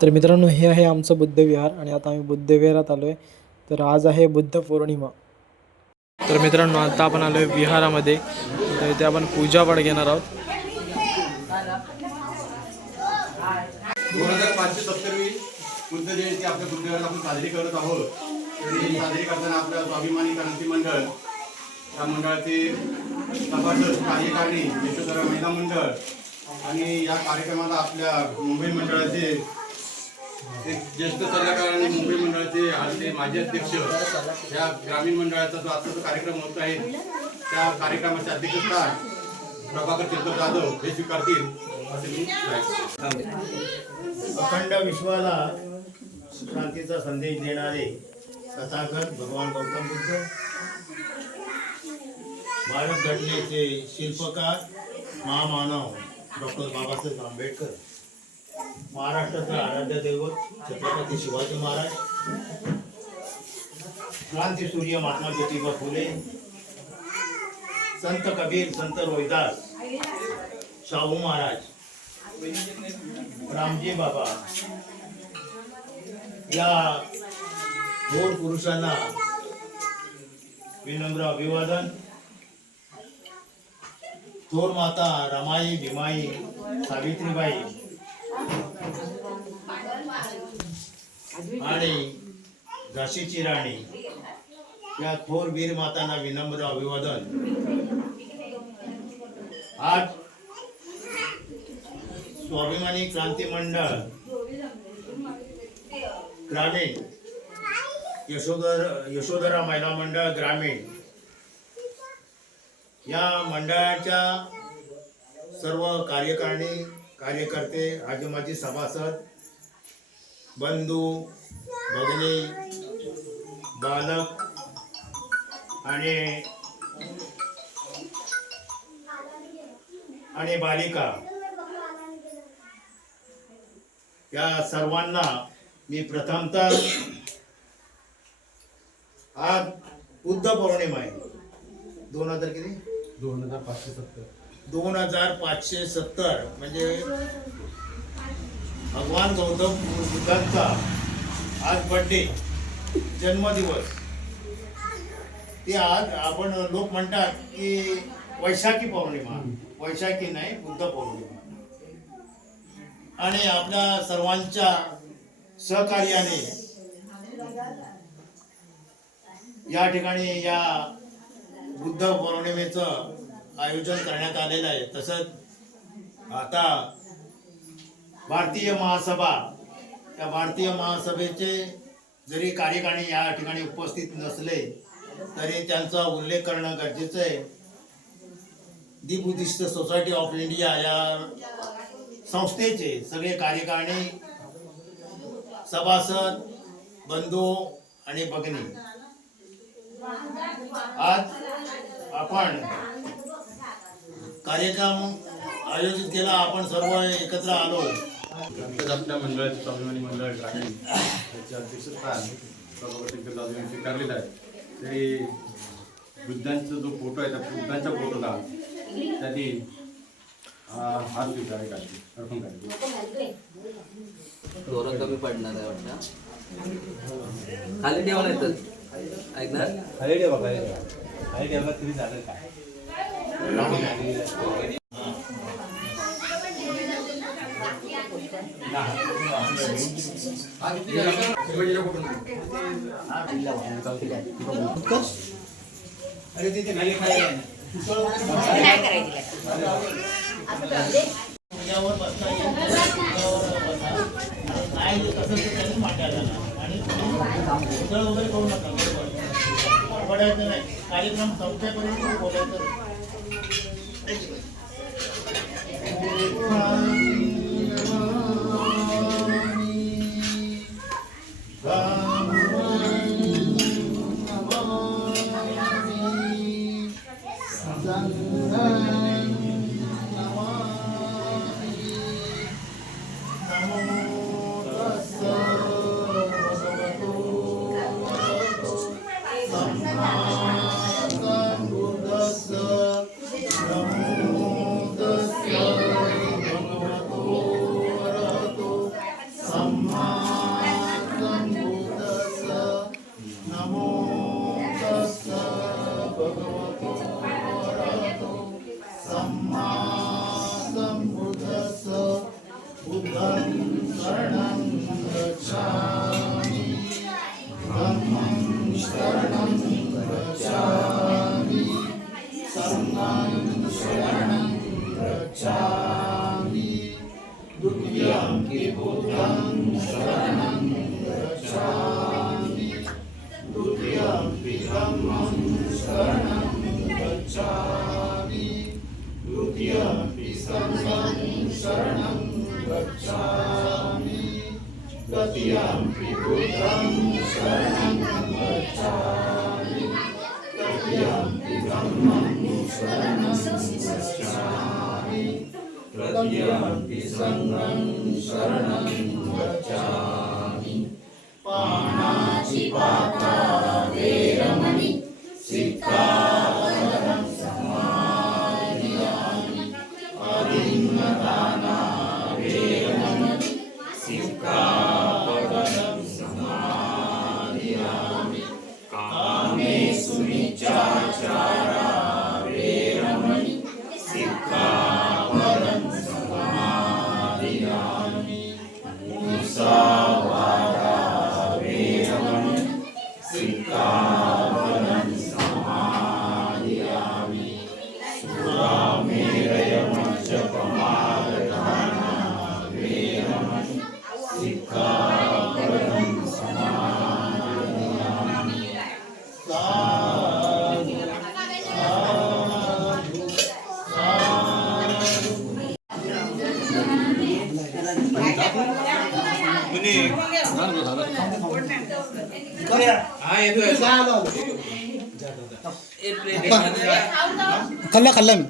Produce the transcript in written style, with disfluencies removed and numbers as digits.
तर मित्रांनो, हे आहे आमचं बुद्धविहार आणि आता आम्ही बुद्धविहारात आलो आहे. तर आज आहे बुद्ध पौर्णिमा. तर मित्रांनो, आता आपण आलो आहे विहारामध्ये. तर इथे आपण पूजापाठ घेणार आहोत. 2570वी बुद्ध जयंती आपल्या बुद्धविहारात आपण साजरी करत आहोत. तरी साजरी करताना आपल्या स्वाभिमानी क्रांती मंडळ या मंडळाचे सभासद कार्यकारिणी यशोधरा महिला मंडळ आणि या कार्यक्रमाला आपल्या मुंबई मंडळाचे एक ज्येष्ठ सल्लागार आणि मुंबई मंडळाचे आजचे माजी अध्यक्ष या ग्रामीण मंडळाचा जो आजचा जो कार्यक्रम होत आहे त्या कार्यक्रमाचे अध्यक्षस्थान प्रभाकर चंद्र जाधव हे स्वीकारतील असे मी अखंड विश्वाला शांतीचा संदेश देणारे तथागत भगवान गौतम बुद्ध, भारत घटनेचे शिल्पकार महामानव डॉक्टर बाबासाहेब आंबेडकर, महाराष्ट्राचा आराध्य दैवत छत्रपती शिवाजी महाराज, क्रांती सूर्य महात्मा ज्योतिबा फुले, संत कबीर, संत रोहिदास, शाहू महाराज, रामजी बाबा या थोर पुरुषांना विनम्र अभिवादन. थोर माता रमाई, भीमाई, सावित्रीबाई आणि झाशीची राणी या थोर वीर मातांना विनम्र अभिवादन. आज स्वाभिमानी क्रांती मंडळ ग्रामीण, यशोधरा महिला मंडळ ग्रामीण या मंडळाच्या सर्व कार्यकारिणी, कार्यकर्ते, आजूमाजी सभासद, बंधू, भगिनी, बालक आणि बालिका या सर्वांना मी प्रथमतः आज बुद्ध पौर्णिमा आहे 2570 म्हणजे भगवान गौतम बुद्धांचा आज बर्थडे, जन्मदिवस. ते आज आपण लोक म्हणतात की वैशाखी पौर्णिमा, वैशाखी नाही, बुद्ध पौर्णिमा. आणि आपल्या सर्वांच्या सहकार्याने या ठिकाणी या बुद्ध पौर्णिमेचं आयोजन करण्यात आलेलं आहे. तसंच आता भारतीय महासभा, या भारतीय महासभेचे जरी कार्यकारिणी या ठिकाणी उपस्थित नसले तरी त्यांचा उल्लेख करणं गरजेचं आहे. दी बुद्धिस्ट सोसायटी ऑफ इंडिया या संस्थेचे सगळे कार्यकारिणी, सभासद, बंधू आणि भगिनी, आज आपण कार्यक्रम आयोजित केला. आपण सर्व एकत्र आलो. आपल्या मंडळाचे स्वाभिमानी मंडळ ग्रामीण त्याचे अध्यक्षस्थान प्रभाकर चंद्र जाधव यांनी स्वीकारलेलं आहे. तरी बुद्धांचा जो फोटो आहे त्या बुद्धांच्या फोटोला त्यांनी हात स्वीकारायला अर्पण करायचे. जोरात कमी पडणार आहे वाटतं. खाली ठेवायला येतं ऐकणार, खाली ठेवा, खाली ठेवला तरी झालं काय. अरे तिथे नाही खायला यावर बसता येईल, काय तसं त्यांनी मांडायला आणि उजळ वगैरे करू नका. पडायचं नाही, कार्यक्रम संपेपर्यंत बोलायचं. खाल्ला खाल्ला मी